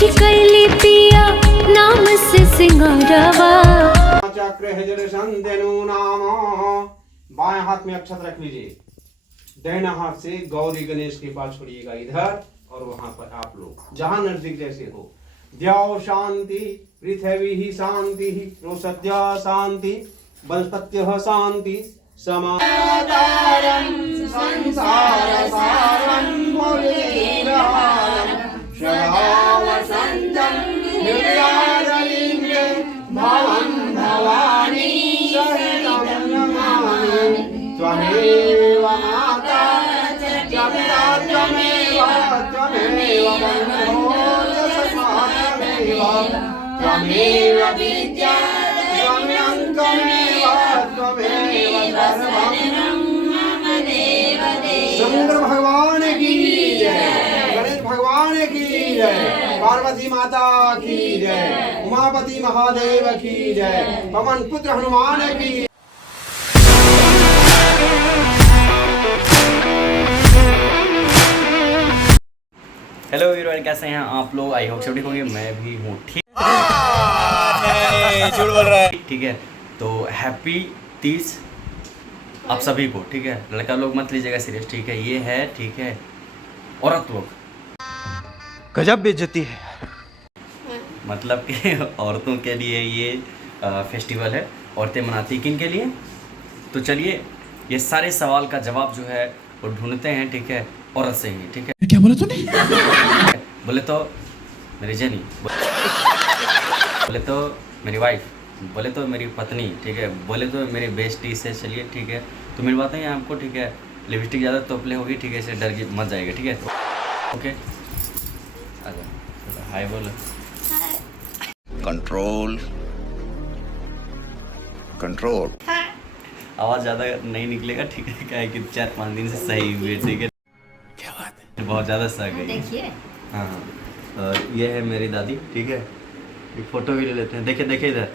कैली पिया नाम से सिंगारवा। चक्र हजर संतनु नाम। बाएं हाथ में अक्षत रख लीजिए, दाहिना हाथ से गौरी गणेश के पास छोड़िएगा इधर, और वहां पर आप लोग जहां नजदीक जैसे हो। द्यौ शांति, पृथ्वी शांति, रोषद्या शांति, वनस्पत्य शांति, समाधारं संसार सारं मुरलीधरं श्रवावसन्तं हृदयारविन्दे भवं भवानी सहितं नमामि। त्वमेव माता च पिता त्वमेव बन्धो च सखा त्वमेव विद्या त्वमेव सर्वं। शंकर भगवान की जय, गणेश भगवान की जय, पार्वती माता की जय, उमापति महादेव की जय, पवन पुत्र हनुमान की। हेलो एवरीवन, कैसे हैं आप लोग? आई होप सब ठीक होंगे। मैं भी हूँ ठीक। झूठ बोल रहा है। ठीक है, तो हैप्पी 30 आप सभी को। ठीक है, लड़का लोग मत लीजिएगा सीरियस। ठीक है, ये है ठीक है औरत लोग। गजब बेइज्जती है। मतलब कि औरतों के लिए ये फेस्टिवल है। औरतें मनाती किन के लिए? तो चलिए ये सारे सवाल का जवाब जो है वो ढूंढते हैं। ठीक है, औरत से ही। ठीक है, क्या बोला तूने? बोले तो मेरी जेनी, बोले तो मेरी वाइफ, बोले तो मेरी पत्नी। ठीक है, बोले तो मेरी बेस्टी से। चलिए ठीक है, तो मेरी बातें हैं आपको। ठीक है, लिपस्टिक ज़्यादा तोपले होगी। ठीक है, इसे डर के मत जाएगा। ठीक है, ओके आजा, हाय बोलो। Control control. आवाज़ ज़्यादा नहीं निकलेगा। ठीक है, क्या है कि 4-5 दिन से सही हुई है। ठीक है, क्या बात है? बहुत ज़्यादा सह गई। देखिए हाँ हाँ, और ये है मेरी दादी। ठीक है, एक फ़ोटो भी ले लेते हैं। देखिए देखिए इधर।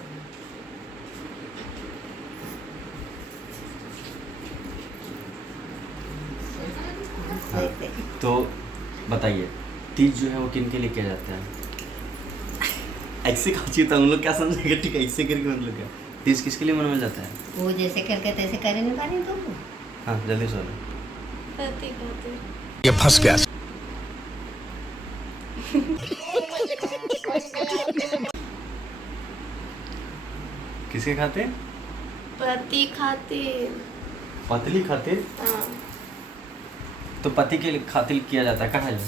हाँ, तो बताइए तीज जो है वो किन के लिए किया जाता है? ऐसे खाची तो हम लोग क्या समझेंगे? ठीक है, ऐसे करके मतलब क्या तीज किसके लिए मनाया जाता है? वो जैसे करके तैसे करे नहीं पानी तुम। हाँ जल्दी सोलो। ये फंस गया। किसके खातिर? पति खातिर। पतली खातिर? हाँ। तो पति के खातिर किया जाता है। कहाँ है?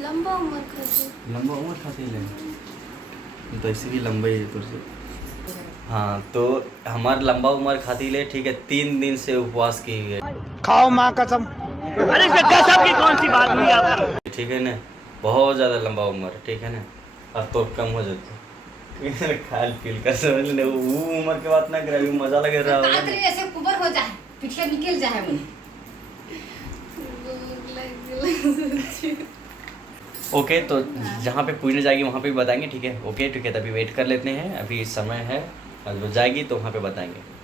लंबा उम्र खातिर। लंबा उम्र खातिर है तो ऐसे भी लंबा ही है तुझसे। हाँ, तो हमारा लंबा उम्र खातिर है। ठीक है, 3 दिन से उपवास की है। खाओ माँ कसम। अरे कसम की कौन सी बात हुई आप? ठीक है ना, बहुत ज़्यादा लंबा उम्र। ठीक है ना, और तो कम हो जाता है। ठीक है, खाल पील कर समझ लेने। वो उम्र के बात ना करे, मजा लगे रहा होगा। ऐसे कुबर हो जाए, पिछले निकल जाए वो। ओके, तो जहाँ पे पूछने जाएगी वहाँ पे भी बताएंगे। ठीक है, ओके ठीक है, तभी वेट कर लेते हैं। अभी समय है, जब जाएगी तो वहाँ पे बताएंगे।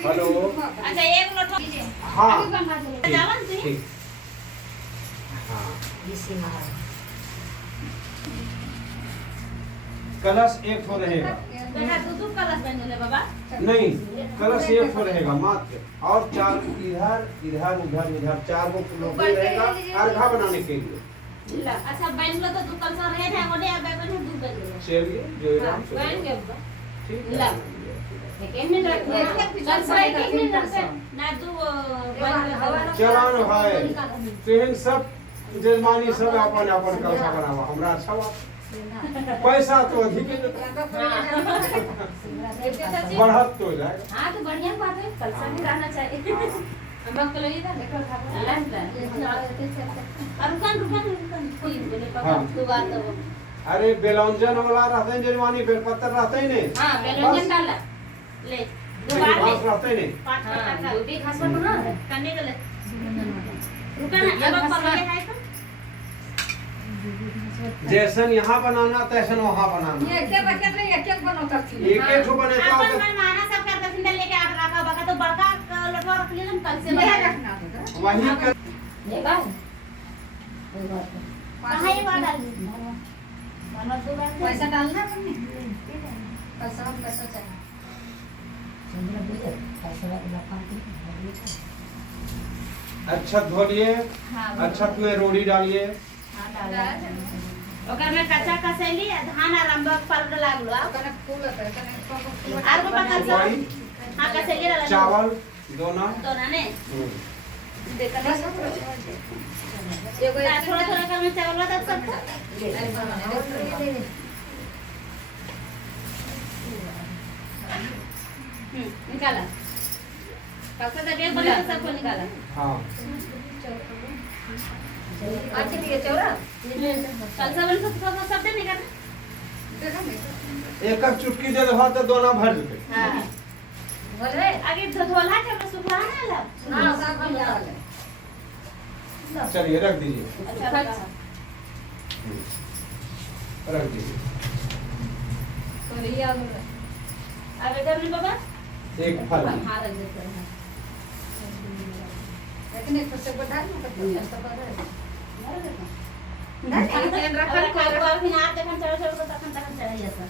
हेलो। अच्छा एक मिनट हाँ ठीक। ठीक। हाँ, कलश एक ठो रहेगा। कलश बन गए बाबा। नहीं, कलश एक ठो रहेगा मात्र, और 4 इधर इधर उधर इधर 4 गो लोग रहेगा अर्घा बनाने के लिए। अच्छा बन लो तो तू कल सा रहे थे ओने आ गए बन दूध बन गए। चलिए जो राम से बन गए ठीक ला। है। एक मिनट रखना कल सा एक मिनट रखना ना तू बन चलान भाई तेहन सब जजमानी सब अपन अपन कलसा बनावा हमरा अच्छा बात। पैसा तो अधिक ही बढ़त तो जाएगा। हाँ तो बढ़िया बात है, कलसा भी रहना चाहिए। हम लोग तो लगे था देखो हाँ। अरे बेलौंजन वाला रहते हैं जजमानी, बेलपत्तर रहते ही नहीं। हाँ बेलौंजन डाला ले घास रहते ही नहीं। हाँ वो भी खास बना करने के लिए रुका ना अब पकड़ है तो जैसन यहाँ बनाना तैसन वहाँ बनाना। एक बच्चे तो एक बनाता थी एक एक ठो बने तो अपन मनमाना सब करते थे लेके आ रखा बका तो बका लटवा रख लिया हम कल से बना रखना वही कर। ये बात कहाँ ये बात डाल पैसा डालना अपने पैसा हम पैसा चाहिए अच्छत धोलिए, अच्छत में रोड़ी डालिए। ओकर में कच्चा कसेली धान और अम्बक पाउडर लागलो ओकर फूल आर को पकड़ सा हां कसेली डाल चावल दोना ने देखना एगो थोड़ा थोड़ा कर में चावल डाल सकता निकाला कसा दे बोले तो सबको निकाला हां अच्छा ठीक है चौरा कल सब दे निकाल एक एक चुटकी दे दो तो दोना भर देते। हां बोले आगे धोला के सुखा ना ला हां सब हम डाल चलिए रख दीजिए, अच्छा रख दीजिए। तो ये आगे कर ली बाबा एक फल हां रख देते हैं लेकिन एक से बढ़ा ना तो ऐसा कर नहीं रखल को भी ना देखन चढ़ चढ़ को तखन तखन चढ़ ऐसा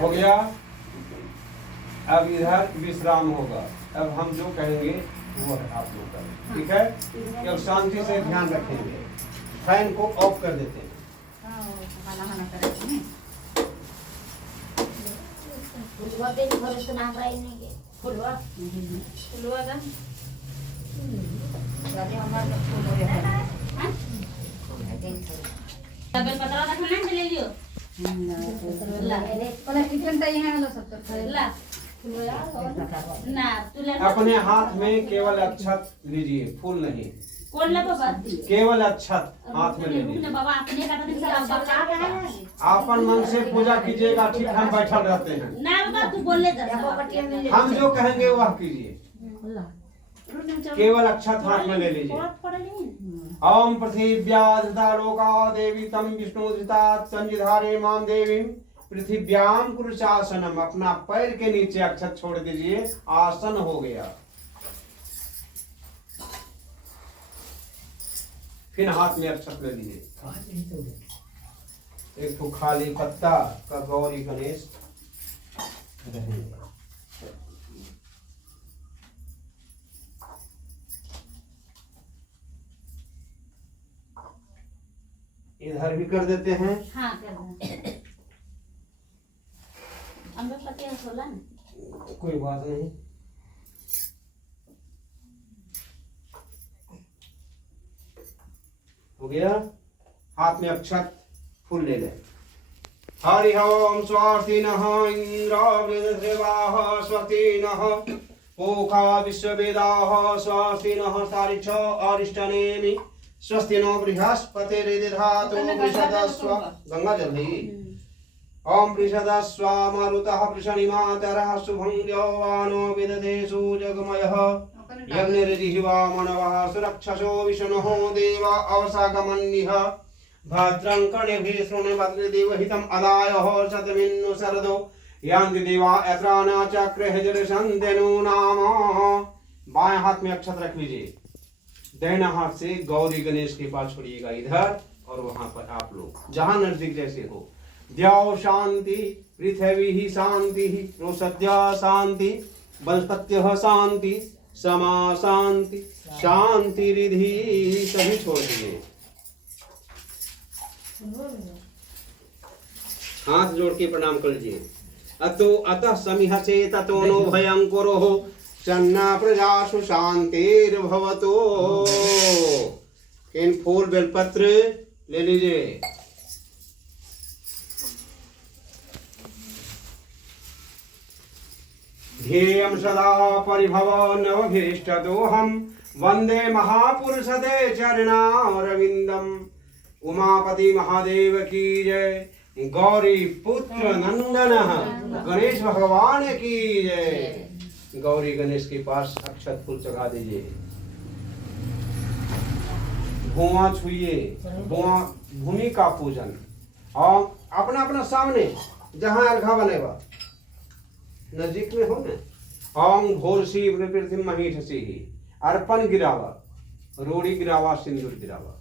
हो गया। अब इधर विश्राम होगा। अब हम जो कहेंगे वो आप लोग करें, ठीक है। अब शांति से ध्यान रखेंगे। फैन को ऑफ कर देते हैं। फुलवा का डबल पतरा रखना नहीं ले लियो ला पहले किचन तय है लो सब तो ला ना तू ले अपने हाथ में केवल अक्षत लीजिए, फूल नहीं। कौन ले बाबा केवल अक्षत हाथ में ले लीजिए। बाबा अपने का तो सब बता रहा है आपन मन से पूजा कीजिएगा, ठीक। हम बैठल रहते हैं। ना बाबा तू बोल ले दस हम जो कहेंगे वह कीजिए। केवल अक्षत हाथ में ले लीजिए। ओम पृथिव्या लोका देवी तम विष्णु धृता संजिधारे माम देवी पृथिव्याम कुरुशासनम। अपना पैर के नीचे अक्षत छोड़ दीजिए, आसन हो गया। फिर हाथ में अक्षत ले लीजिए। एक तो खाली पत्ता का गौरी गणेश रहेंगे। इधर भी कर देते हैं। हाँ कर दे हम लोग पति खोला ना कोई बात नहीं। हो गया। हाथ में अक्षत फूल ले ले। हरि ओम स्वस्ति नः इंद्र वृद्धदेवाः स्वस्ति नः पूषा विश्ववेदाः स्वस्ति नः सारिक्ष अरिष्टनेमि स्वस्ति नो बृहस्पतिर्दधातु वृषदस्व। गंगा जल है। ओम वृषदस्व मरुतः वृषणिमातरः शुभं यौवानो विदधेषु जगमयः यज्ञर्जिह्वा मनवः सुरक्षसो विष्णुः देव अवसागमन्निः भद्रं कर्णेभिः शृण्वद्देवहितम् अदायः शतमिन्नु शरदो यान्ति देवा यत्राना चक्रे जलसन्धनु नाम। बाएं हाथ में अक्षत रख लीजिए। दाहिना हाथ से गौरी गणेश के पास छोड़िएगा इधर, और वहां पर आप लोग जहां नजदीक जैसे हो। द्यौ शांति पृथ्वी शांति रोषद्य शांति वनस्पत्य शांति समा शांति शांति रिधि सभी छोड़ दिए। हाथ जोड़ के प्रणाम कर लीजिए। अतो अतः समिह से ततो नो भयं कुरुः सन्ना प्रजासु शांतिर्भवतो। इन फूल बेलपत्र ले लीजिए। ध्येयं सदा परिभव नवभीष्टदोहम वंदे महापुरुषते चरणारविंदम। उमापति महादेव की जय। गौरी पुत्र नंदन गणेश भगवान की जय। गौरी गणेश के पास अक्षत फूल चढ़ा दीजिए। भुआ छुइए, भुआ भूमि का पूजन। और अपना अपना सामने जहां अर्घा बनेगा नजीक में हो ना। ओम भोर शिव पृथ्वी महीठ सी अर्पण गिरावा, रोड़ी गिरावा, सिंदूर गिरावा।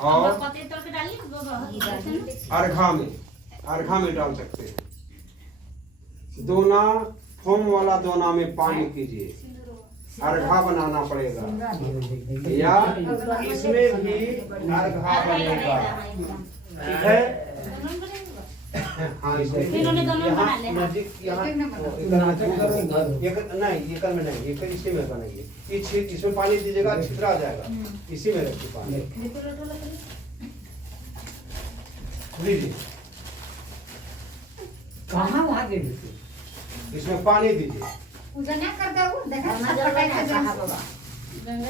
और अर्घा में डाल सकते हैं। दोना फोम वाला दोना में पानी कीजिए, अर्घा बनाना पड़ेगा या इसमें भी अर्घा बनेगा। ठीक है। हाँ इसमें नजीक यहाँ नहीं ये कर में नहीं, ये कर इसी में बनाइए। इसमें पानी दीजिएगा, छितरा जाएगा। इसी में रखिए पानी। लीजिए कहाँ वहाँ दे इसमें पानी दीजिए।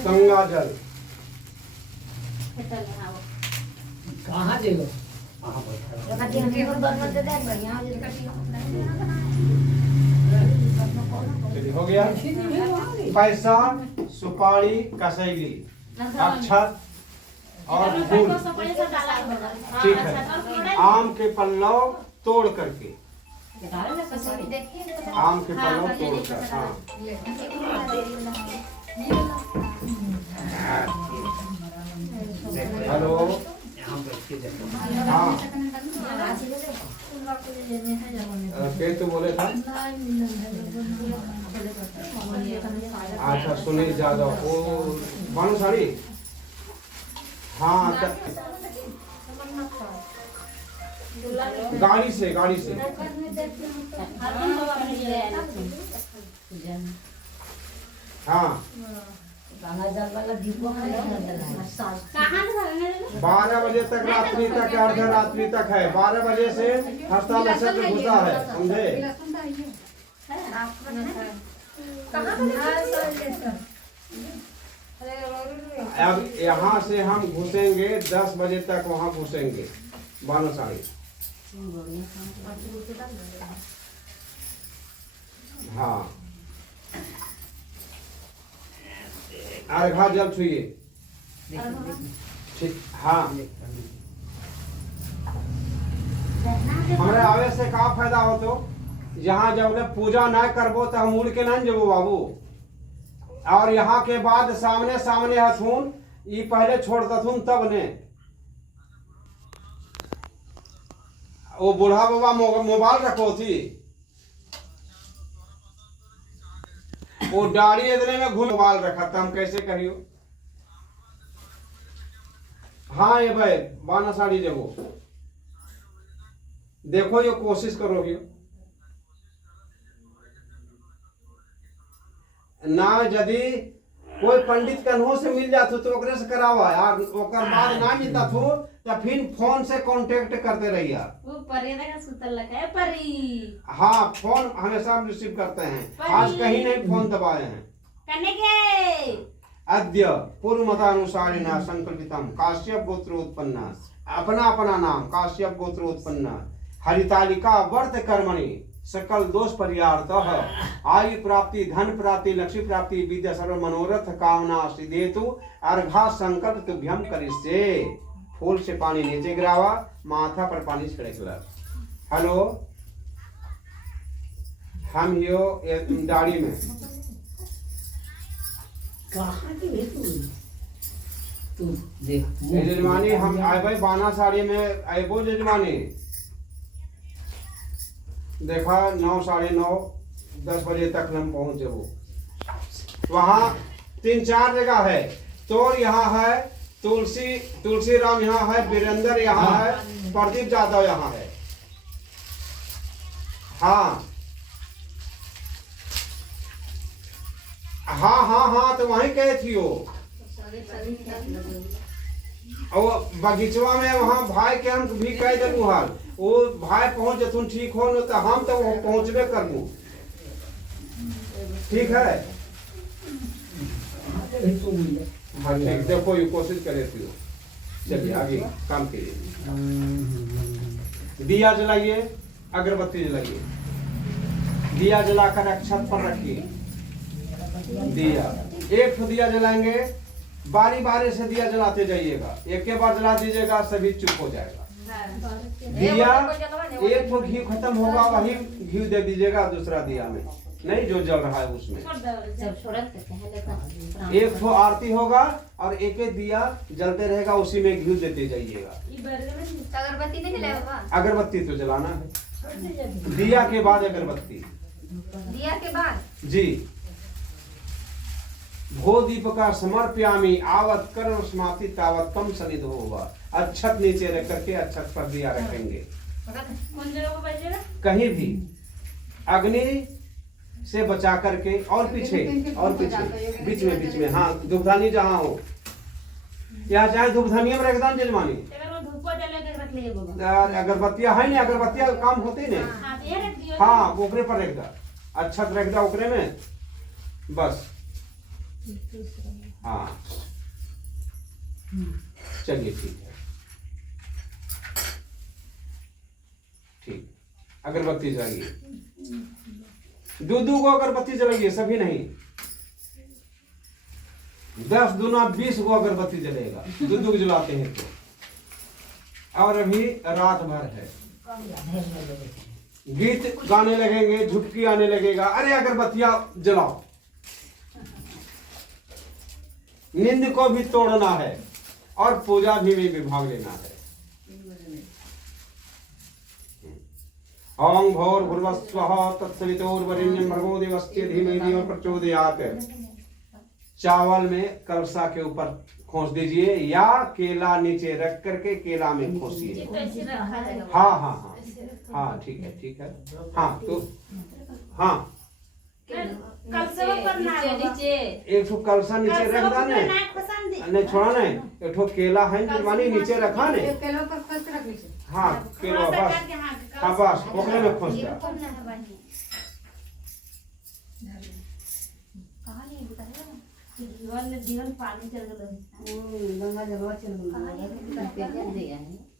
गंगा जल कहाँ देगा? हो गया। पैसा, सुपारी, कसैली, अक्षत और फूल। ठीक है। आम के पल्लव तोड़ करके, आम के पल्लव तोड़कर। हाँ हेलो। हाँ के तो बोले था। अच्छा सुनील यादव वो बानू साड़ी। हाँ गाड़ी से हाँ 12 बजे तक रात्रि तक, अर्ध रात्रि तक है। 12 बजे से हस्ता नक्षत्र घुसा है, समझे। अब यहाँ से हम घुसेंगे 10 बजे तक, वहाँ घुसेंगे बानुसारी। हाँ अर्घा जल छुइए। हाँ हमारे आवे से का फायदा हो तो यहाँ जब पूजा ना करबो तो हम उड़ के ना जबो बाबू। और यहाँ के बाद सामने सामने हथुन ये पहले छोड़ दथुन तब ने। वो बूढ़ा बाबा मोबाइल रखो थी, वो दाढ़ी इतने में घूम मोबाइल रखा था। हम कैसे कहियो। हाँ ये भाई बाना साड़ी देखो ये कोशिश करो ना। यदि कोई पंडित कन्हो से मिल जातु तो ओकरे से करावा यार। ओकर बाद ना मिलता थो तो फिर फोन से कांटेक्ट करते रहिए। हाँ फोन हमेशा हम रिसीव करते हैं। आज कहीं नहीं फोन दबाए हैं। अद्य पूर्वमतानुसारिणा संकल्पितम काश्यप गोत्रोत्पन्ना। अपना अपना नाम काश्यप गोत्रोत्पन्ना। हरितालिका व्रत कर्मणि सकल दोष परिहारतः आयु प्राप्ति, धन प्राप्ति, लक्ष्मी प्राप्ति, विद्या सर्व मनोरथ कामना सिद्धेतु। अर्घा संकल्प तुभ्यम करिष्ये। फूल से पानी नीचे गिरावा, माथा पर पानी छिड़कला। हेलो हम हियो दाढ़ी में। जजमानी हम आए बाना साड़ी में आएबो जजमानी। देखा 9 साढ़े 9 10 बजे तक हम पहुंच जाबो। वहाँ 3-4 जगह है। तोर यहाँ है, तुलसी राम यहाँ है, वीरेंद्र यहाँ है, प्रदीप यादव यहाँ है। हाँ हाँ हाँ हाँ तो वहीं गए थी वो। और बगीचवा में वहाँ भाई के हम भी कह देलू हाल वो भाई पहुँच जतुन ठीक हो न तो हम तो पहुँचबे करबू ठीक है हाँ ठीक देखो ये कोशिश करे थी चलिए आगे काम करिए दिया जलाइए अगरबत्ती जलाइए दिया जलाकर अक्षत पर रखिए दिया एक दिया जलाएंगे बारी बारी से दिया जलाते जाइएगा एक के बार जला दीजिएगा सभी चुप हो जाएगा दिया एक तो घी खत्म होगा वही घी दे दीजिएगा दूसरा दिया में नहीं जो जल रहा है उसमें एक तो आरती होगा और एक एक दिया जलते रहेगा उसी में घी देते जाइएगा अगरबत्ती नहीं जलाएगा अगरबत्ती तो जलाना है दिया के बाद अगरबत्ती दिया के बाद जी भो दीपका समर्प्यामी आवत कर्म समाप्ति तावत कम सनिध होगा अक्षत नीचे रख करके अक्षत पर दिया रखेंगे कौन जगह पर बैठेगा कहीं भी अग्नि से बचा करके और पीछे बीच में हाँ धूपधानी जहाँ हो या चाहे धूपधानी में रखदान जजमानी अगरबत्तियां है नहीं अगरबत्तियां काम होते नहीं हाँ ओकरे पर रख दा अक्षत रख दा ओकरे में बस हाँ चलिए ठीक है ठीक अगरबत्ती जलाइए दो अगरबत्ती जलाइए सभी नहीं 10 दूना 20 गो अगरबत्ती जलेगा दो जलाते हैं तो और अभी रात भर है गीत गाने लगेंगे झुटकी आने लगेगा अरे अगरबत्तियां जलाओ नींद को भी तोड़ना है और पूजा भी भाग लेना है ओम भोर भूर्भुवस्सुवः तत्सवितुर्वरेण्यं भर्गो देवस्य धीमहि धियो यो प्रचोदयात् चावल में कलसा के ऊपर खोस दीजिए या केला नीचे रख करके केला में खोसिए हाँ हाँ हाँ हाँ ठीक है हाँ तो हाँ एक ठो कलसा नीचे रख दाने नहीं छोड़ा नहीं एक ठो केला है जमानी नीचे रखा ने हाँ केला बस हाँ बस ओकरे में खोस दिया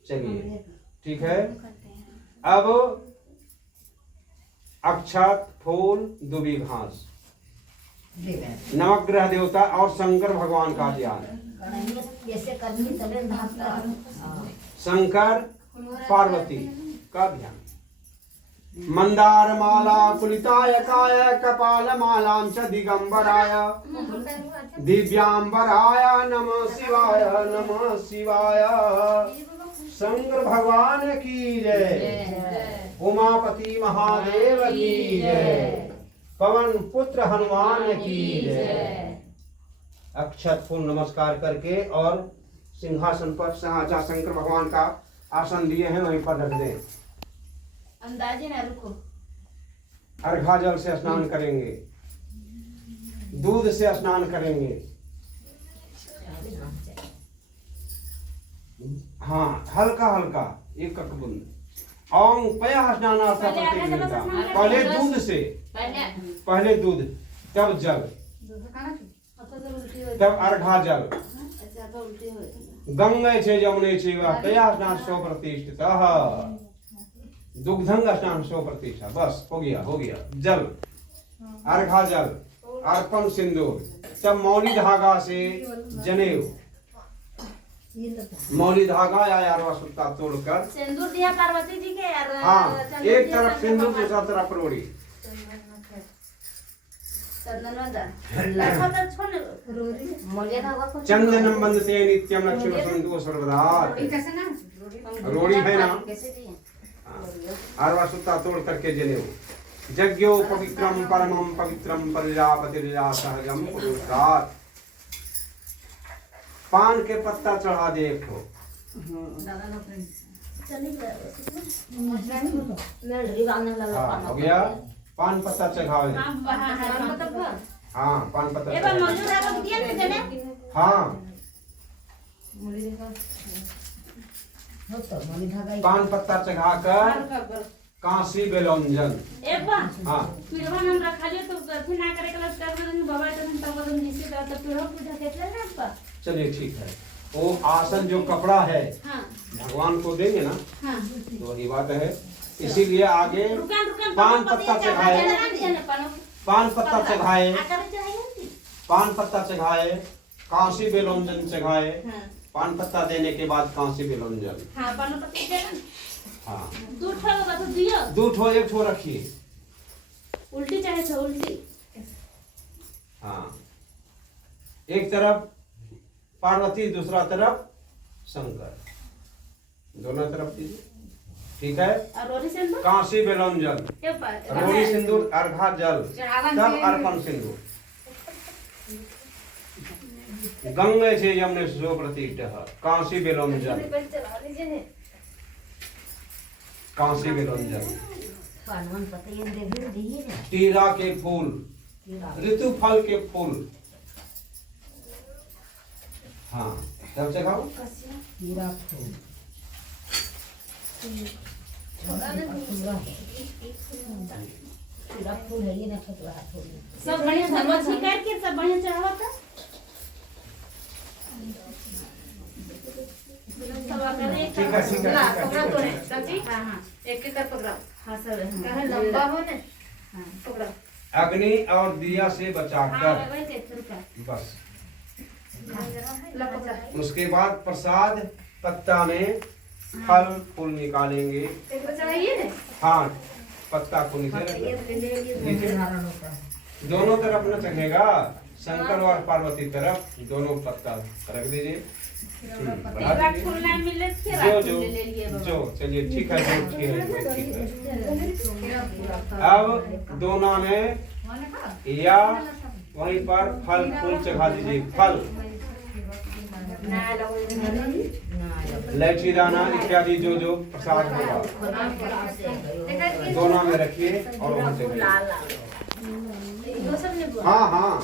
चलिए ठीक है अब अक्षत फूल दुबी घास नवग्रह देवता और शंकर भगवान का ध्यान शंकर पार्वती का ध्यान मंदार माला कुलिताय काय कपाल मालां च दिगंबराय दिव्यांबराय नमः शिवाय शंकर भगवान की जय उमापति महादेव की जय पवन पुत्र हनुमान की जय अक्षत फूल नमस्कार करके और सिंहासन पर जहाँ शंकर भगवान का आसन दिए हैं वहीं पर रख दें अंदाजे ना रुको अर्घा जल से स्नान करेंगे दूध से स्नान करेंगे हाँ हल्का हल्का एक बूंद ओम पया स्नानार्थ प्रतिनिधिता पहले दूध से पहले दूध तब जल तब अर्घा जल गंगे छे जमुने छे वह पया स्नान सो प्रतिष्ठितः दुग्धंग स्नान सो प्रतिष्ठा बस हो गया जल अर्घा जल अर्पण सिंदूर तब मौली धागा से जनेऊ मौली धागा या यारवा सूता तोड़कर सिंदूर दिया पार्वती जी के यार हाँ एक तरफ सिंदूर दूसरा तरफ रोड़ी चंदनम बंदते नित्यम लक्ष्मण संतु सर्वदा रोड़ी है ना आरवा सूता तोड़ करके जनेऊ यज्ञो पवित्रम परमम पवित्रम प्रजापतिर्या सहजम पुरुषार्थ पान के पत्ता चढ़ा दे एक ठो हो गया पान पत्ता चढ़ाओ हाँ पान पत्ता हाँ पान पत्ता चढ़ाकर कांसी बेलौंजन। एक बार हाँ पीढ़वा हम रखा लियो तो फिर ना करे कल कर दिन बाबा तो हम तब हम निश्चित तरह तो पीढ़वा पूजा कैसे ना आपका। चलिए ठीक है। वो आसन जो कपड़ा है हां भगवान को देंगे ना, हां तो वही बात है। इसीलिए आगे रुकन पान पत्ता चढ़ाए, पान पत्ता चढ़ाए, पान पत्ता चढ़ाए, कांसी बेलौंजन चढ़ाए। पान पत्ता देने के बाद कांसी बेलौंजन। हां पान पत्ता दे। हाँ दूध ठो बता दियो। दूध हो एक ठो रखिए। उल्टी चाहे तो उल्टी। हाँ एक तरफ पार्वती, दूसरा तरफ शंकर, दोनों तरफ दीजिए। ठीक है। और रोटी सिंदूर कांसी बेलौंजन, के पास रोड़ी सिंदूर, अर्घा जल, तब अर्पण सिंदूर। गंगे से यमुने सो प्रतीक कांसी बेलौंजन, कांसी बेलौंजन। तीरा के फूल, ऋतु फल के फूल। हाँ तब चढ़ाओ। सब बढ़िया धर्म छिकार के सब बढ़िया चढ़ावा था। सब अगर एक ठीक है, ठीक है, पकड़ा तो है ठीक है। सब्जी। हां हां एक एक कर पकड़ा। हां सब कहे लंबा हो ने। हां पकड़ा। अग्नि और दिया से हां बचाकर वही के रुका। बस। ला पकड़ा। उसके बाद प्रसाद पत्ता में फल फूल निकालेंगे। एक बचाइए ने। हाँ पत्ता को नीचे रखो। नीचे दोनों तरफ न चढ़ेगा, शंकर और पार्वती तरफ दोनों पत्ता रख दीजिए। बढ़ा एक दीजिए। फूल ना मिले फिर जो आप जो ले लिए बाबा। जो चलिए ठीक है, जो ठीक है, ठीक है। अब दोनों में या वहीं पर फल फूल चढ़ा दीजिए। फल इलायची दाना इत्यादि जो जो प्रसाद होगा दोनों में रखिए और वहाँ चढ़ाइए। हाँ हाँ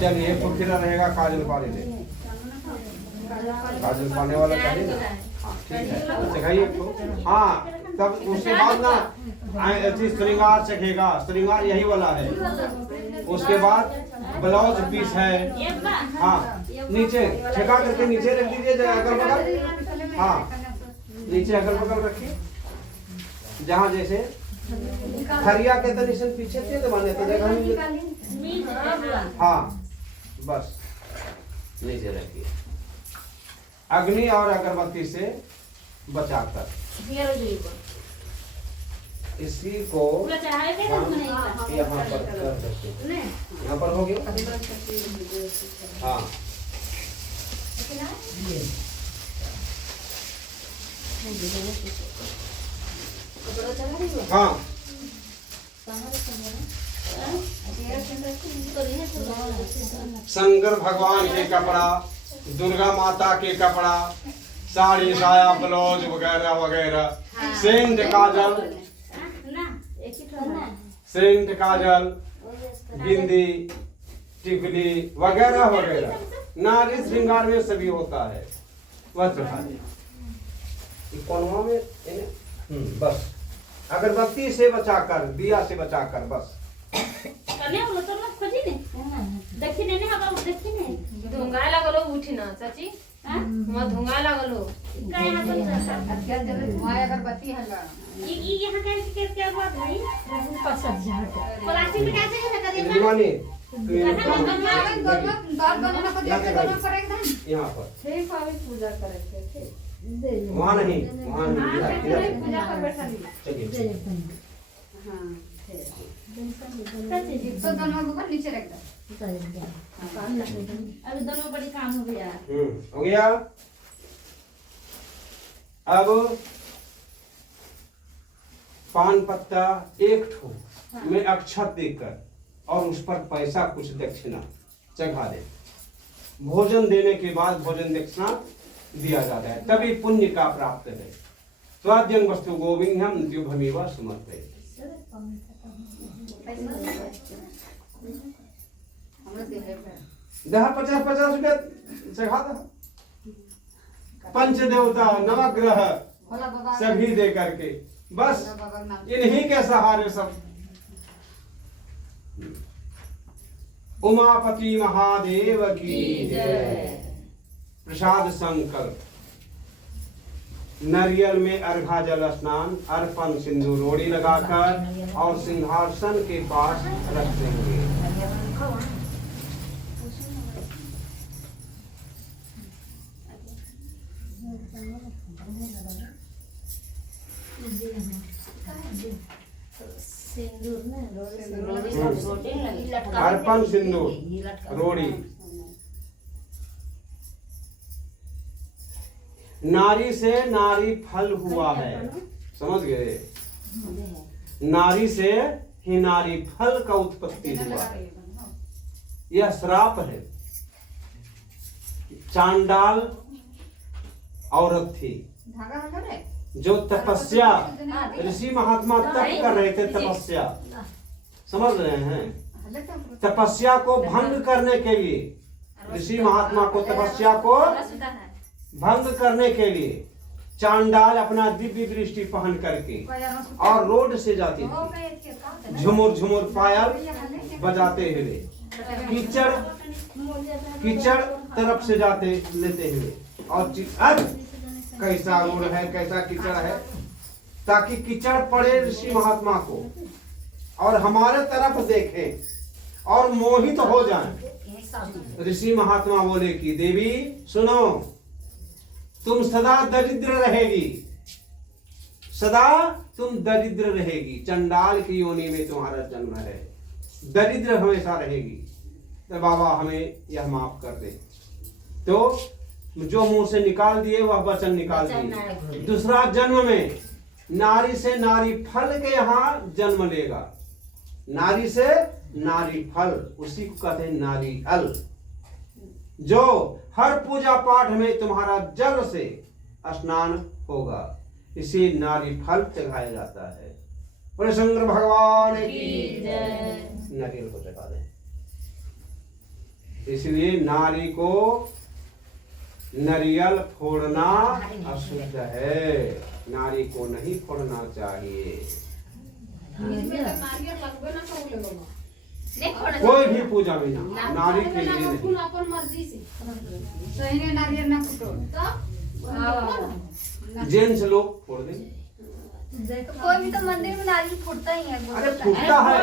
चलिए तो फिर रहेगा काजल पानी ले। काजल पाने वाला चाहिए ना। हाँ ठीक है, चढ़ाइए तो। हाँ तब उसके बाद ना ऐसी श्रृंगार चखेगा। श्रृंगार यही वाला है। उसके बाद ब्लाउज पीस है। एक बार हाँ नीचे ठेका करके नीचे रख दीजिए अगल बगल। हाँ नीचे अगल बगल रखिए, जहाँ जैसे खरिया के तो निशान पीछे थे दबाने तो जगह। हाँ बस नीचे रखिए। अग्नि और अगरबत्ती से बचाकर इसी को पूरा चढ़ाए के ना नहीं हाँ, यहाँ पर कर सकते हैं। यहाँ पर हो गया। हाँ हाँ शंकर भगवान के कपड़ा, दुर्गा माता के कपड़ा, साड़ी साया ब्लाउज वगैरह वगैरह, सेंट काजल, सेंट काजल, बिंदी, टिकली वगैरह वगैरह नारी श्रृंगार में सभी होता है। वस्त्र कोनवा में बस अगरबत्ती से बचाकर, दिया से बचाकर बस। कने बोलो तो मत खोजी ने। देखी ने हवा देखी ने। धुंगा लागलो उठी ना चाची। हां म धुंगा लागलो। काय हाथ में क्या जले धुआं अगरबत्ती हल्ला। ये यहाँ का क्या हुआ भाई? प्लास्टिक में कैसे है ना करिए दीवानी पूजा यहाँ पर वहाँ नहीं, वहाँ नहीं, कर बैठा ली। चलिए तो दोनों ऊपर नीचे रख दो। अभी दोनों बड़ी काम हो गया। हो गया। अब पान पत्ता एक ठो में अक्षत देकर और उस पर पैसा कुछ दक्षिणा चढ़ा दे। भोजन देने के बाद भोजन दक्षिणा दिया जाता है, तभी पुण्य का प्राप्त है। स्वाद्यं वस्तु गोविंदम द्युभमेव समर्पयेत्। दहा 50 रुपया चढ़ा दो। पंच देवता नवग्रह सभी दे करके बस इन्हीं के सहारे सब। उमापति महादेव की जय। प्रसाद संकल्प। नारियल में अर्घा जल स्नान, अर्पण सिंदूर रोड़ी लगाकर और सिंहासन के पास रख देंगे। अर्पण सिंदूर रोड़ी। नारी से नारी फल हुआ है, समझ गए? नारी से ही नारी फल का उत्पत्ति हुआ है। यह श्राप है। चांडाल औरत थी जो तपस्या, ऋषि महात्मा तप कर रहे थे, तपस्या, समझ रहे हैं? तपस्या को भंग करने के लिए, ऋषि महात्मा को तपस्या को भंग करने के लिए चांडाल अपना दिव्य दृष्टि पहन करके और रोड से जाती थी, झुमुर झुमुर पायल बजाते हुए, कीचड़ तरफ से जाते लेते हुए, और कैसा रोड है, कैसा कीचड़ है, ताकि कीचड़ पड़े ऋषि महात्मा को और हमारे तरफ देखें और मोहित हो जाएं। ऋषि महात्मा बोले कि देवी सुनो, तुम सदा दरिद्र रहेगी, सदा तुम दरिद्र रहेगी। चंडाल की योनि में तुम्हारा जन्म है, दरिद्र हमेशा रहेगी। तो बाबा हमें यह माफ कर दे। तो जो मुंह से निकाल दिए वह वचन निकाल दिए। दूसरा जन्म में नारी से नारी फल के यहाँ जन्म लेगा। नारी से नारी फल, उसी को कहते हैं नारी फल। जो हर पूजा पाठ में तुम्हारा जल से स्नान होगा, इसे नारी फल चढ़ाया जाता है। बोले शंकर भगवान की जय। नारियल को चढ़ा दें। इसलिए नारी को नारियल फोड़ना अशुद्ध है, नारी को नहीं फोड़ना चाहिए। कोई भी पूजा में ना, नारी के लिए नहीं। जेंट्स लोग फोड़ देंगे। कोई भी तो मंदिर में नारियल फूटता ही है। अरे फूटता है,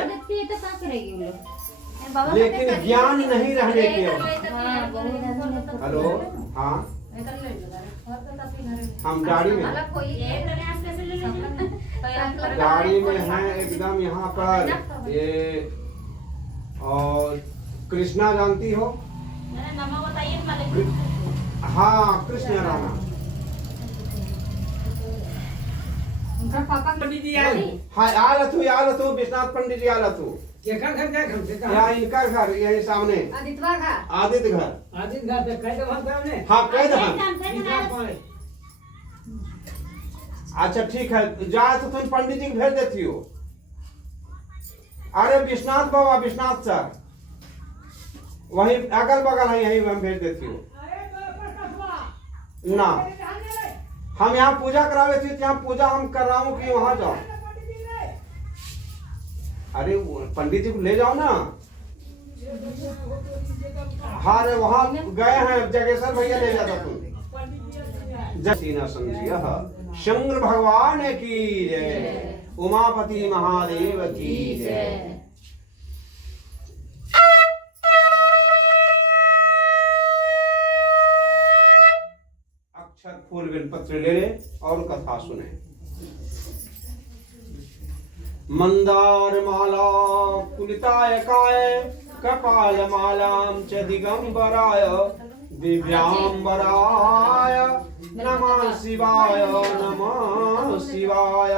लेकिन ज्ञान नहीं रहने के। हेलो, हाँ, हम गाड़ी में हैं एकदम यहाँ पर। ये और कृष्णा जानती हो? हाँ, कृष्ण राणा। पंडित जी आए। हाँ, आल तू विश्वनाथ पंडित जी आल तू। यहाँ इनका घर यही सामने, आदित्य घर। हाँ, कैद है। अच्छा ठीक है, जाए तो तुम पंडित जी को भेज देती हो। अरे विश्वनाथ बाबा, विश्वनाथ सर वही अगल बगल है, यही हम भेज देती हो ना। हम यहाँ पूजा करावे थे, यहाँ पूजा हम कर रहा हूँ कि वहां जाओ। अरे पंडित जी को ले जाओ ना। हाँ रे, वहां गए हैं, जगेश्वर भैया ले जाता तुम। जय न समझिए। शंकर भगवान की जय। उमापति महादेव की जय। अक्षर फूल बेलपत्र ले ले और कथा सुने। मंदार माला कुलिताय काय, कपाल मालां च दिगंबराय, दिव्यांबराय नमः शिवाय, नमः शिवाय।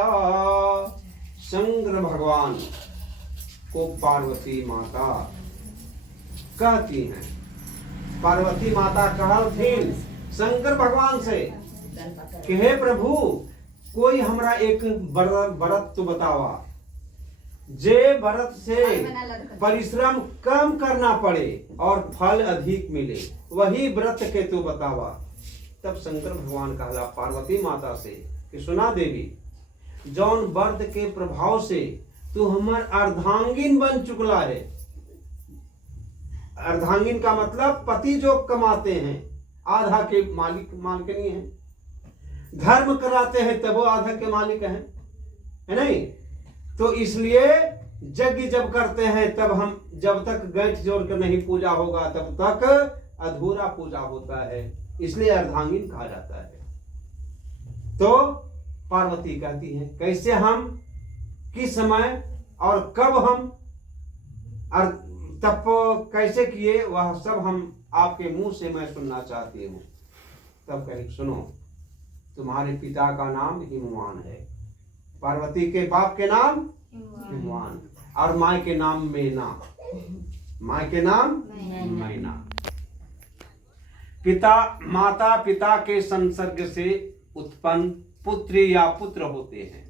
शंकर भगवान को पार्वती माता कहती हैं। पार्वती माता कहती शंकर भगवान से कि हे प्रभु, कोई हमरा एक व्रत तो बतावा जे व्रत से परिश्रम कम करना पड़े और फल अधिक मिले, वही व्रत के तू बतावा। तब शंकर भगवान कहला पार्वती माता से कि सुना देवी, जौन व्रत के प्रभाव से तू हमर अर्धांगिन बन चुकला है। अर्धांगिन का मतलब पति जो कमाते हैं, आधा के मालिकनी है। धर्म कराते हैं तब वो आधा के मालिक हैं, है नहीं? तो इसलिए यज्ञ जब करते हैं तब हम, जब तक गैठ जोड़ कर नहीं पूजा होगा तब तक अधूरा पूजा होता है, इसलिए अर्धांगिन कहा जाता है। तो पार्वती कहती है कैसे हम, किस समय और कब हम तप कैसे किए, वह सब हम आपके मुंह से मैं सुनना चाहती हूँ। तब कही सुनो, तुम्हारे पिता का नाम हिमवान है, पार्वती के बाप के नाम हिमवान, और माँ के नाम मैना, माँ के नाम मैना। पिता माता पिता के संसर्ग से उत्पन्न पुत्र या पुत्र होते हैं।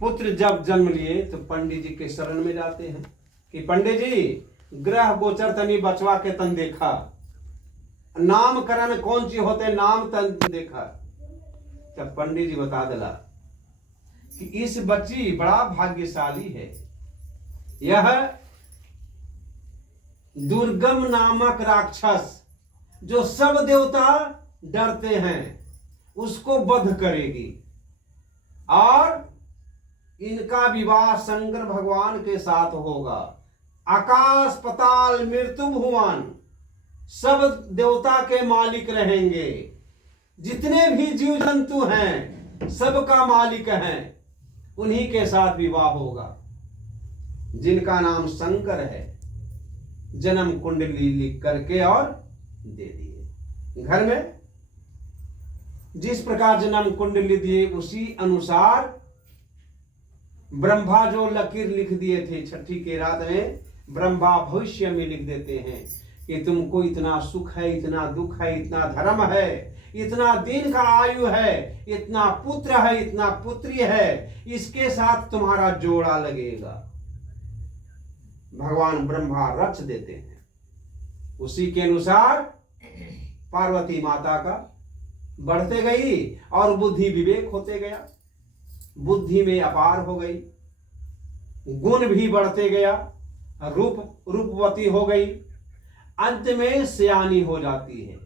पुत्र जब जन्म लिए तो पंडित जी के शरण में जाते हैं कि पंडित जी ग्रह गोचर तनी बचवा के तन देखा, नामकरण कौन सी होते नाम तन देखा। तब पंडित जी बता दिला कि इस बच्ची बड़ा भाग्यशाली है, यह दुर्गम नामक राक्षस जो सब देवता डरते हैं उसको वध करेगी, और इनका विवाह शंकर भगवान के साथ होगा। आकाश पताल मृत्यु भुवन सब देवता के मालिक रहेंगे, जितने भी जीव जंतु हैं सबका मालिक हैं, उन्हीं के साथ विवाह होगा, जिनका नाम शंकर है। जन्म कुंडली लिख करके और दे दिए घर में। जिस प्रकार जन्म कुंडली दिए उसी अनुसार ब्रह्मा जो लकीर लिख दिए थे छठी के रात में, ब्रह्मा भविष्य में लिख देते हैं कि तुमको इतना सुख है, इतना दुख है, इतना धर्म है, इतना दिन का आयु है, इतना पुत्र है, इतना पुत्री है, इसके साथ तुम्हारा जोड़ा लगेगा। भगवान ब्रह्मा रच देते हैं। उसी के अनुसार पार्वती माता का बढ़ते गई और बुद्धि विवेक होते गया, बुद्धि में अपार हो गई, गुण भी बढ़ते गया, रूपवती हो गई, अंत में सयानी हो जाती है,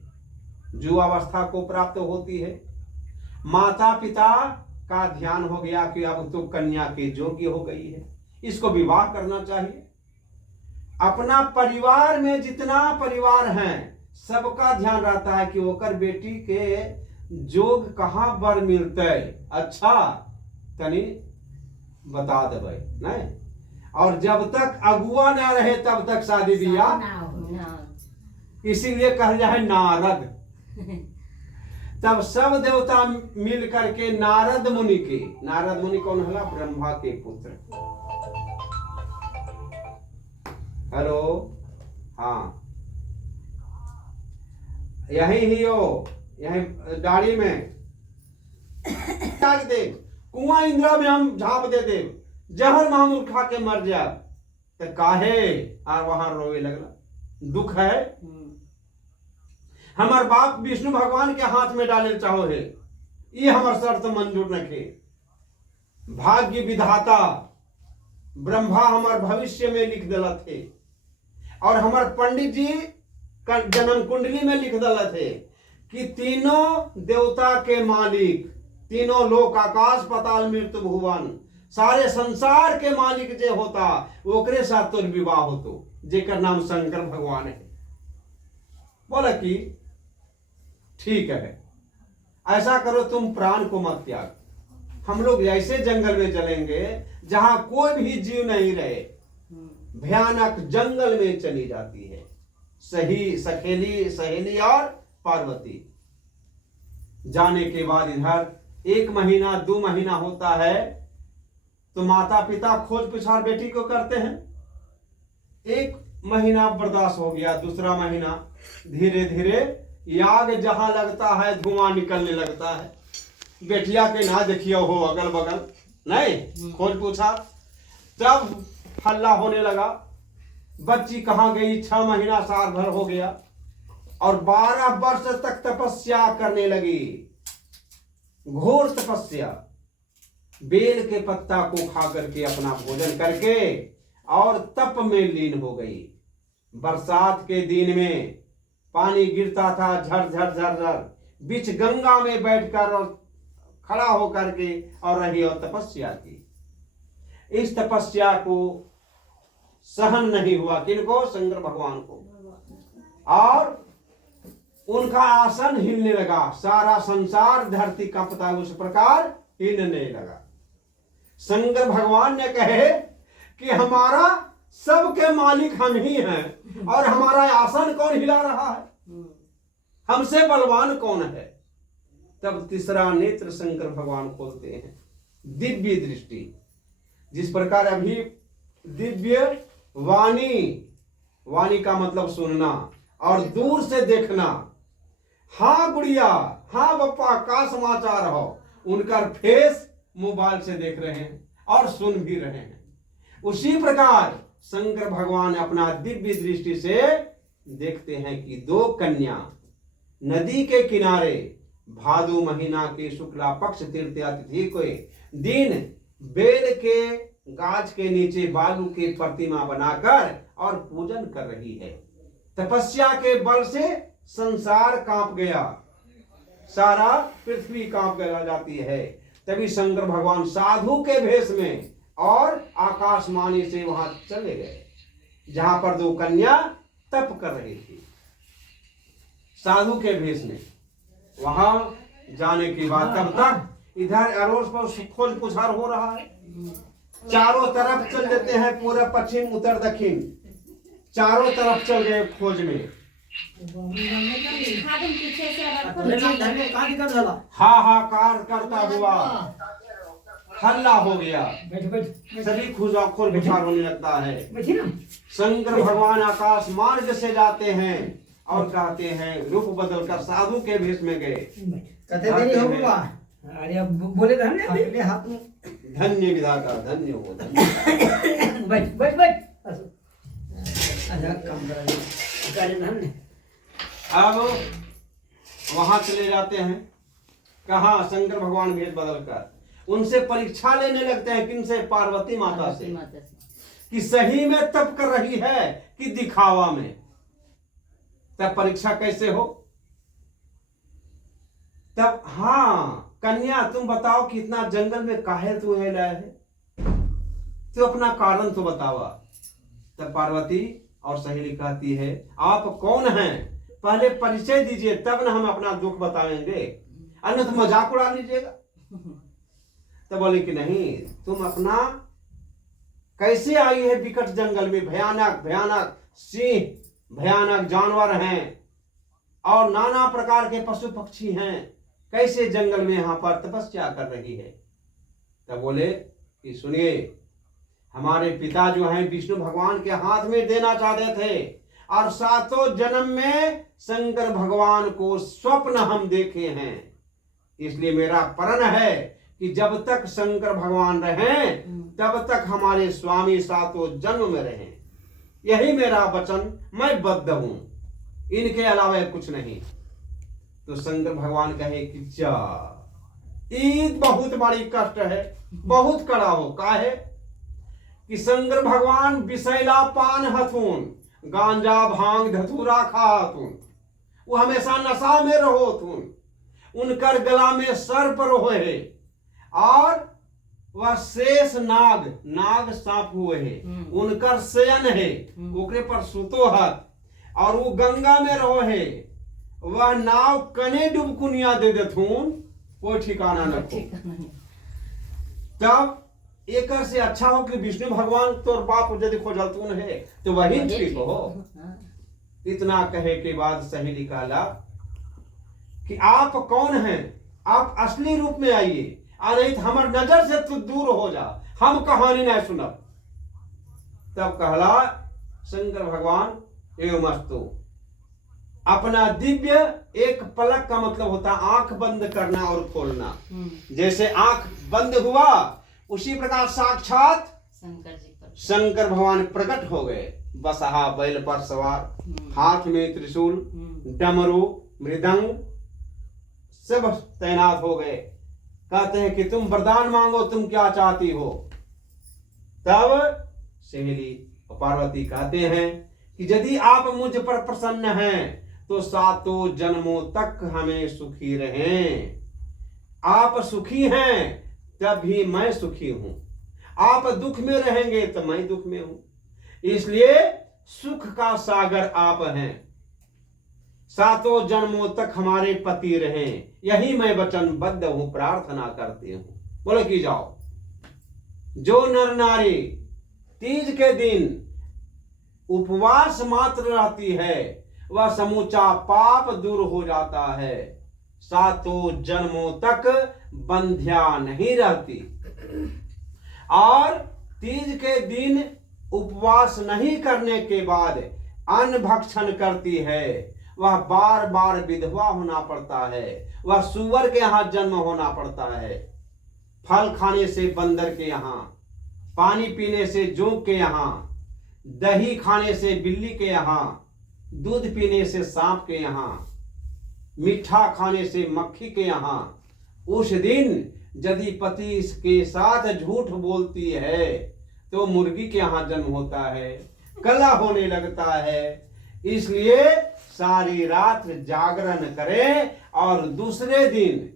युवावस्था को प्राप्त होती है। माता पिता का ध्यान हो गया कि अब तो कन्या के योग्य हो गई है, इसको विवाह करना चाहिए। अपना परिवार में जितना परिवार है सबका ध्यान रहता है कि ओकर बेटी के जोग कहाँ बर मिलते, अच्छा तनी बता देबै नहीं। और जब तक अगुआ ना रहे तब तक शादी बियाह, इसीलिए कहा जाए नारद। तब सब देवता मिल करके नारद मुनि के, नारद मुनि कौन हला? ब्रह्मा के पुत्र। हेलो, हाँ यही ही हो, यही गाड़ी में दे कुआं इंदिरा में हम झाप दे दे, जहर मामूल खा के मर जा, तो काहे आ वहां रोवे लगला, दुख है। हमार बाप विष्णु भगवान के हाथ में डाले चाहो है, ये हमार शर्त मंजूर नखे। भाग्य विधाता ब्रह्मा हमार भविष्य में लिख दिला थे, और हमार पंडित जी का जन्म कुंडली में लिख दिला थे कि तीनों देवता के मालिक, तीनों लोक आकाश पताल मृत्यु भुवन, सारे संसार के मालिक जे होता ओकरे साथ तो विवाह होतो, जेकर नाम शंकर भगवान है। बोला कि ठीक है, ऐसा करो तुम प्राण को मत त्याग, हम लोग ऐसे जंगल में चलेंगे जहां कोई भी जीव नहीं रहे, भयानक जंगल में चली जाती है सही सखेली सहेली और पार्वती। जाने के बाद इधर 1 महीना 2 महीना होता है तो माता पिता खोज पुछार बेटी को करते हैं। 1 महीना बर्दाश्त हो गया, दूसरा महीना धीरे धीरे याग जहां लगता है धुआं निकलने लगता है। बेटिया के ना देखियो हो अगल बगल नहीं, खोज पूछा तब हल्ला होने लगा, बच्ची कहाँ गई, 6 महीना साल भर हो गया और 12 वर्ष तक तपस्या करने लगी, घोर तपस्या। बेल के पत्ता को खा करके अपना भोजन करके और तप में लीन हो गई। बरसात के दिन में पानी गिरता था झर झर झर झर, बीच गंगा में बैठकर और खड़ा होकर के और रही और तपस्या की। इस तपस्या को सहन नहीं हुआ, किनको? शंकर भगवान को, और उनका आसन हिलने लगा, सारा संसार धरती कंपता उस प्रकार हिलने लगा। शंकर भगवान ने कहे कि हमारा सबके मालिक हम ही हैं और हमारा आसन कौन हिला रहा है, हमसे बलवान कौन है। तब तीसरा नेत्र शंकर भगवान खोलते हैं, दिव्य दृष्टि। जिस प्रकार अभी दिव्य वाणी, वाणी का मतलब सुनना और दूर से देखना, हाँ गुड़िया, हाँ बप्पा, का समाचार हो, उनका फेस मोबाइल से देख रहे हैं और सुन भी रहे हैं। उसी प्रकार शंकर भगवान अपना दिव्य दृष्टि से देखते हैं कि 2 कन्या नदी के किनारे भादो महीना के शुक्ला पक्ष तृतीया तिथि को दिन बेल के गाछ के नीचे बालू की प्रतिमा बनाकर और पूजन कर रही है। तपस्या के बल से संसार कांप गया, सारा पृथ्वी कांप गया जाती है। तभी शंकर भगवान साधु के भेष में और आकाशवाणी से वहां चले गए, जहां पर 2 कन्या तप कर रही थी। साधु के भेष में वहां जाने के बाद तब तक इधर अड़ोस पड़ोस खोज पुछार हो रहा है। चारों तरफ चल देते हैं, पूर्व पश्चिम उत्तर दक्षिण, चारों तरफ चल गए खोज में। हाहाकार करता हुआ हल्ला हो गया, सभी खोज पुछार होने लगता है। शंकर भगवान आकाश मार्ग से जाते हैं और कहते हैं, रूप बदल कर साधु के भेष में गए। अरे बोले धन्य हाथ में, धन्य विधाता, धन्य हो, धन्य। बैठ बैठ बैठ, अच्छा काम करें। अब वहां चले जाते हैं, कहा? शंकर भगवान भेष बदल कर उनसे परीक्षा लेने लगते हैं। किनसे? पार्वती माता से, कि सही में तप कर रही है कि दिखावा में। तब परीक्षा कैसे हो? तब, हाँ कन्या तुम बताओ कि इतना जंगल में काहे तू है लाया है, तो अपना कारण तो बतावा। तब पार्वती और सहेली कहती है, आप कौन हैं, पहले परिचय दीजिए, तब ना हम अपना दुख बताएंगे, अन्यथा मजाक उड़ा लीजिएगा। तब बोले कि नहीं, तुम अपना कैसे आई है विकट जंगल में, भयानक भयानक सिंह, भयानक जानवर हैं और नाना प्रकार के पशु पक्षी हैं, कैसे जंगल में यहां पर तपस्या कर रही है। तब बोले कि सुनिए, हमारे पिता जो हैं विष्णु भगवान के हाथ में देना चाहते थे और 7 जन्म में शंकर भगवान को स्वप्न हम देखे हैं, इसलिए मेरा प्रण है कि जब तक शंकर भगवान रहें तब तक हमारे स्वामी 7 जन्म में रहें। यही मेरा वचन, मैं बद्ध हूं, इनके अलावा कुछ नहीं। तो शंकर भगवान कहे कि जा, ईद बहुत बड़ी कष्ट है, बहुत कड़ा हो। काहे? कि शंकर भगवान विषैला पान हथुन, गांजा भांग धतूरा खा हथुन, वो हमेशा नशा में रहो थुन, उनकर गला में सर्प रोहे और वह शेष नाग, नाग सांप हुए है, उनकर शयन है, ओकरे पर सुतो हाथ, और वो गंगा में रहो है, वह नाव कने डुबकुनिया दे देथुन, कोई ठिकाना न हो। तब एक से अच्छा हो कि विष्णु भगवान तोर बाप यदि खोजलतुन है तो वही ठीक हो। इतना कहे के बाद सहेली कहला कि आप कौन हैं, आप असली रूप में आइए, और नहीं हमार नजर से तू दूर हो जा, हम कहानी नहीं सुनब। तब कहला शंकर भगवान, एवं अस्तु, अपना दिव्य एक पलक का मतलब होता है आंख बंद करना और खोलना। जैसे आंख बंद हुआ उसी प्रकार साक्षात शंकर भगवान प्रकट हो गए, बसहा बैल पर सवार, हाथ में त्रिशूल, डमरू, मृदंग सब तैनात हो गए। कहते हैं कि तुम वरदान मांगो, तुम क्या चाहती हो। तब शिवली और पार्वती कहते हैं कि यदि आप मुझ पर प्रसन्न हैं तो सातों जन्मों तक हमें सुखी रहें। आप सुखी हैं तभी मैं सुखी हूं, आप दुख में रहेंगे तो मैं दुख में हूं, इसलिए सुख का सागर आप हैं। सातों जन्मों तक हमारे पति रहें, यही मैं वचनबद्ध हूं, प्रार्थना करती हूं। बोलो कि जाओ। जो नर नारी तीज के दिन उपवास मात्र रहती है वह समूचा पाप दूर हो जाता है, सातों जन्मों तक बंध्या नहीं रहती। और तीज के दिन उपवास नहीं करने के बाद अन्न भक्षण करती है, वह बार बार विधवा होना पड़ता है, वह सुअर के यहाँ जन्म होना पड़ता है। फल खाने से बंदर के यहाँ, पानी पीने से जोंक के यहाँ, दही खाने से बिल्ली के यहाँ, दूध पीने से सांप के यहाँ, मीठा खाने से मक्खी के यहाँ। उस दिन यदि पति के साथ झूठ बोलती है तो मुर्गी के यहाँ जन्म होता है, कला होने लगता है। इसलिए सारी रात जागरण करें और दूसरे दिन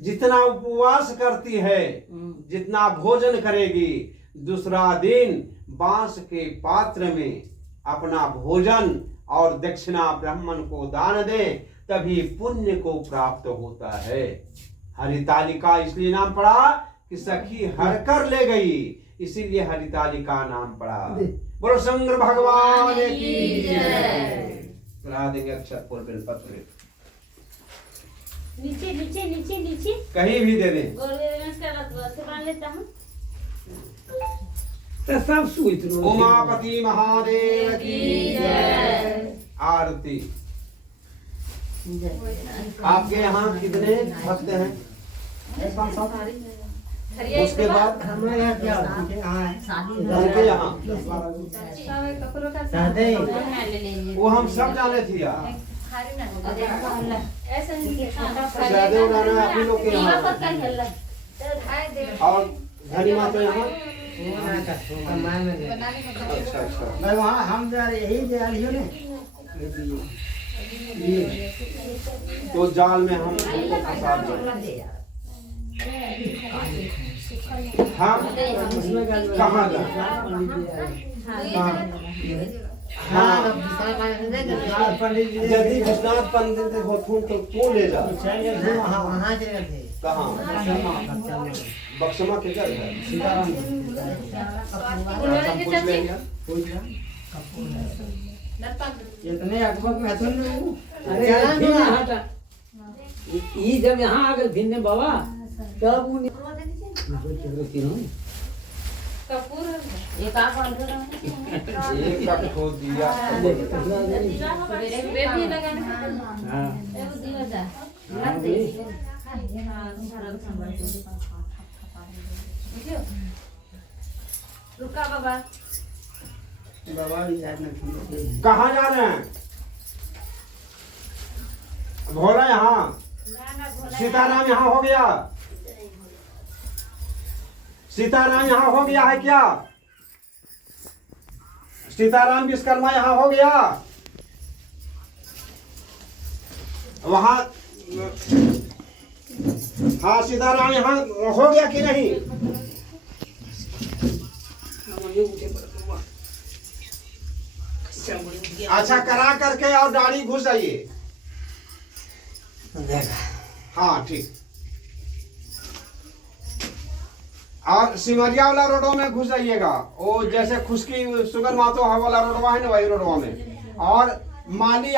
जितना उपवास करती है, जितना भोजन करेगी, दूसरा दिन बांस के पात्र में अपना भोजन और दक्षिणा ब्राह्मण को दान दे, तभी पुण्य को प्राप्त होता है। हरितालिका इसलिए नाम पड़ा कि सखी हर कर ले गई, इसीलिए हरितालिका नाम पड़ा। बोलो शंकर भगवान की जय। चढ़ा देंगे अक्षत फूल बेलपत्र, नीचे नीचे नीचे नीचे कहीं भी दे दें। तो सब सुइत रहो। उमापति महादेव की जय। आरती। आपके यहाँ कितने भक्त हैं? उसके बाद हमारे यहाँ क्या उनके यहाँ वो हम सब जाने थे यार। ज्यादा उड़ाना आप ही लोग के यहाँ और धनी माता यहाँ। अच्छा अच्छा, वहाँ हम जा रहे यही जा रही हो ने। तो जाल में हम उनको फंसा दें। हाँ कहाँ जा? हाँ यदि विश्वनाथ पंडित होथूं तो तू ले जा। कहाँ? बक्समा के घर है। इतने अकबर में हथुन में अरे हटा ये जब यहाँ आ गए भिन्न बाबा तब उन्हें एक का खो दिया। रुका बाबा। बाबा भी याद नहीं। कहाँ जा रहे हैं? भोला यहाँ, सीताराम यहाँ हो गया। सीताराम यहाँ हो गया है क्या? सीताराम विश्वकर्मा यहाँ हो गया। वहां हाँ सीताराम यहाँ हो गया कि नहीं? अच्छा करा करके और दाढ़ी घुस जाइए। हाँ ठीक। और सिमरिया वाला रोडों में घुस जाइएगा, वो जैसे खुशकी सुगर मातो वाला रोडवा है ना, वही रोडवा में। और माली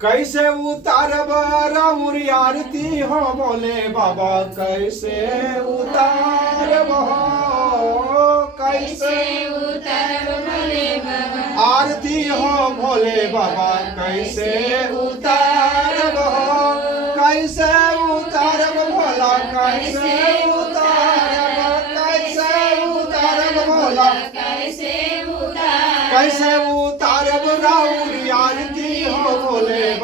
कैसे उतारब राउरी आरती हो, बोले बाबा कैसे उतारब हो, कैसे उतारब बोले बाबा आरती हो, बोले बाबा कैसे उतारब हो, कैसे उतारब भोला कैसे उतारब,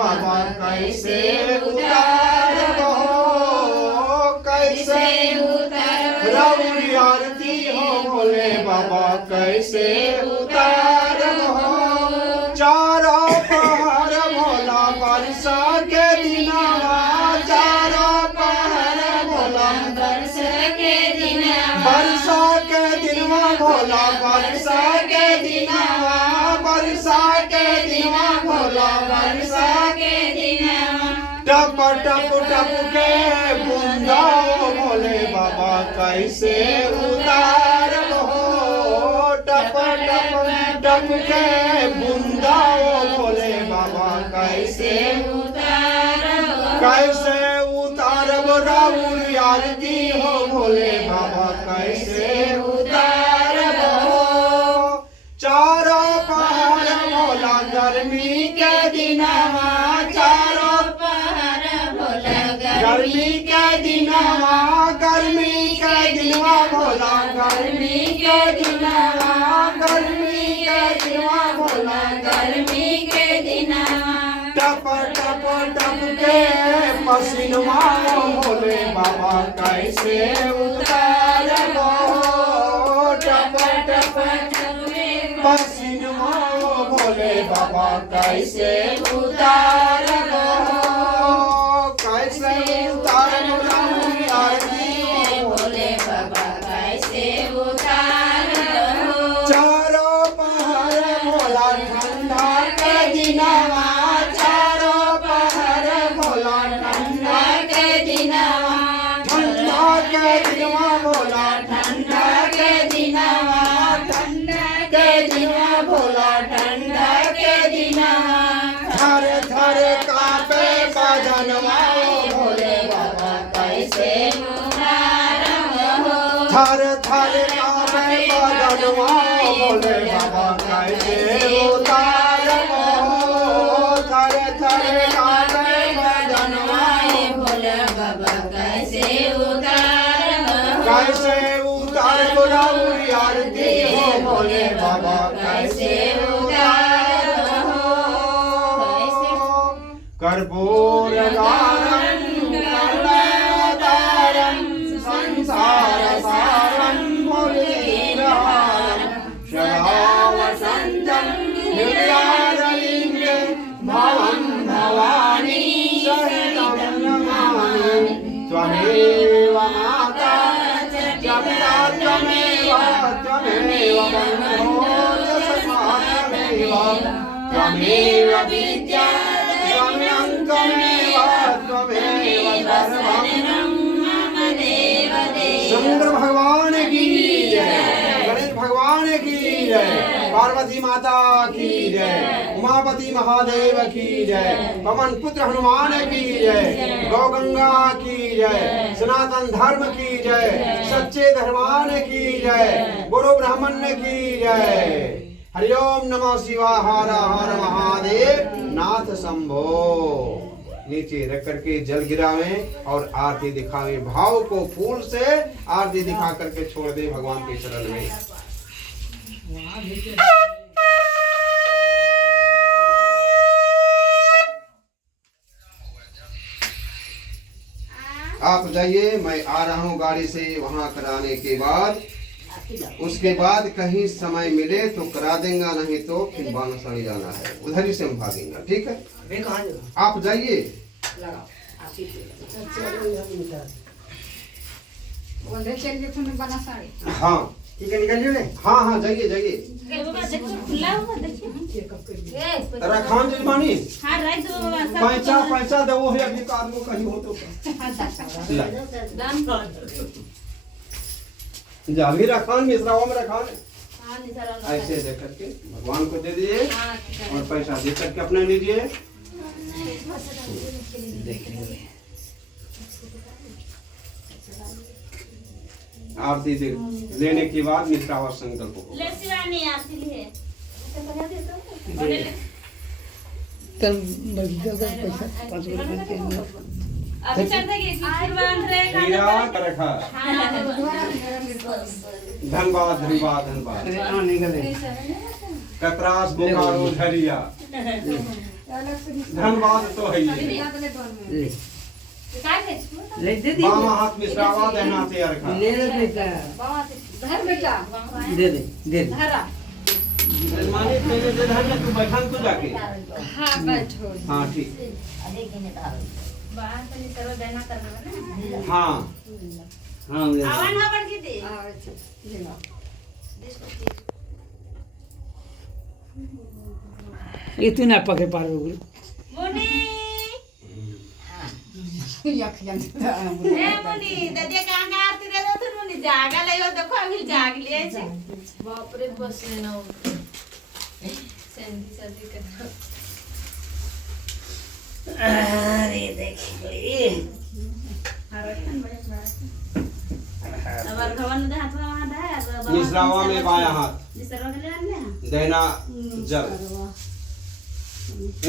बाबा कैसे उतारब हो, कैसे राउरी आरती हो भोले बाबा कैसे उतारब हो। चारों पहर भोला बरसा के दिनवा, चारों पहर भोला बरसा के दिनवा भोला बरसा के दिनवा, बरसा के दिनवा भोला बरसा के दिनवा। टप टप टप के बूंदा भोले बाबा कैसे उतारब हो, टप टप टप के बूंदा भोले बाबा कैसे कैसे उतारब राउर आरती हो भोले बाबा कैसे उतारब हो। चारों पहर भोला गर्मी के दिनवा, चारों पहर भोला गर्मी के दिनवा, गर्मी के दिनवा भोला गर्मी के दिनवा, गर्मी के दिनवा भोला गर्मी के दिनवा। टप टप टप के पसीनवा भोले बाबा कैसे उतारब हो, टप टप पसीनवा भोले बाबा कैसे उतारब हो, कैसे उतारब राउरी आरती भोले बाबा कैसे उतारब हो। चारों पहर भोला ठंडा के दिनवा, चारों पहर भोला ठंडा के दिनवा, ठंडा के दिनवा भोला ठंडा के दिनवा, ठंडा के दिनवा भोला ठंडा के दिनवा। थर थर कांपे बदनवा भोले बाबा कैसे उतारब हो, थर थर कांपे बदनवा भोले बाबा कैसे उतारब हो, थर थर कांपे बदनवा भोले बाबा कैसे उतारब हो, कैसे उतारब राउरी आरती हो भोले बाबा कैसे उतारब हो। कर्पूर गारं करुणावतारं संसार सारं भुजगेन्द्रहारं सदा वसन्तं हृदयारविन्दे भवं भवानी सहितं नमामि। त्वमेव माता च पिता त्वमेव बन्धो च सखा त्वमेव, त्वमेव विद्या त्वमेव सर्वं मम देव देव। शंकर भगवान की जय, गणेश भगवान की जय, पार्वती माता की जय, उमापति महादेव की जय, पवन पुत्र हनुमान की जय, गौ गंगा की जय, सनातन धर्म की जय, सच्चे धर्मान की जय, गुरु ब्राह्मण की जय। हरिओम नमः शिवाय, हर हर महादेव, नाथ शंभो। नीचे रख करके जल गिरावें और आरती दिखावें, भाव को फूल से आरती दिखा करके छोड़ दे भगवान के चरण में। आप जाइए, मैं आ रहा हूँ गाड़ी से, वहाँ कराने के बाद उसके बाद कहीं समय मिले तो करा देंगे, नहीं तो फिर बांसवाड़ी जाना है, उधर ही से हम भागेंगे। ठीक है, आप जाइए। हाँ ठीक है, निकलिए। हाँ हाँ जाइए जाइए। रखान जजमानी पैसा पैसा दो है, अभी का आदमी कहीं हो तो जा भी रखान मिश्राओं में रखान ऐसे दे करके भगवान को दे दीजिए और पैसा दे करके अपने लीजिए। आरती लेने के बाद मिश्रावा संकल्प हो। धनबाद धनबाद धनबाद कतरास बोकारो झरिया धन्यवाद तो है ये ले काय खायचं? ले दे दी बामा हाथ मिश्रावा देना तैयार रखा ले ले बेटा धर बेटा दे दे दे धरा माने पहले दे धान तू बैठान तू जाके हा बैठो हाँ ठीक बाळा तरी सर्व देना करणार ना हाँ हाँ ले आव्हान हा पण किती ये तू ना पकड़ पा रहे हो मुनी ए मुनी ददे कांगा आरती रे तो मुनी जागा लयो देखो अभी जाग लिए छे बापरे बसले ना संधी सर्दी कर अरे देख ले अबर खवन दे हाथ में है मिश्रावा में बाया हाथ सर्व के ले आने देना जल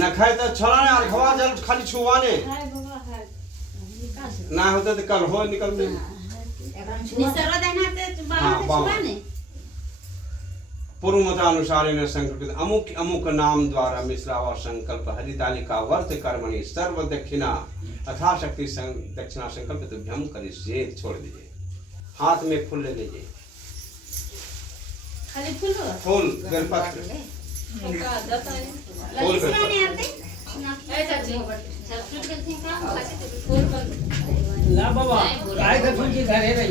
ना खाए तो छोड़ा ना और खवा जल खाली छुवाने हाय बाबा हाय ना होता तो कल हो निकल में सर्व देना ते हाँ, बाबा बाबा। छुपाने पूर्व मतानुसार इन संकल्पित अमुक अमुक नाम द्वारा मिश्रावा संकल्प हरितालिका वर्त कर्मणि सर्व दक्षिणा यथाशक्ति दक्षिणा संकल्प तो भ्यम करिष्ये छोड़ दीजिए हाथ में फूल ले लीजिए खाली फूल फूल बेलपत्र का जाता है फूल ललित बेलपत्र नहीं आते ए चाची सब्सक्राइब करते हैं काम फोन कर ला बाबा काय का तुझी घरे रही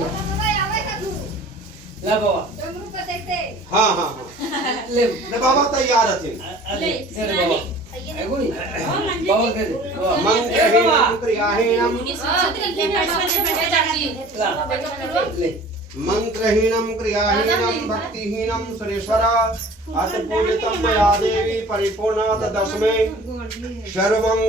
ला बाबा डमरू का देते हाँ हाँ हाँ ले ले बाबा तैयार थे ले दे बाबा एगो बाबा के दे मंत्रहीनम क्रियाहीनम ले मंत्रहीनम क्रियाहीनम भक्तिहीनम सुरेश्वर अत पूजितम मया देवी परिपूर्णात दशमे सर्वं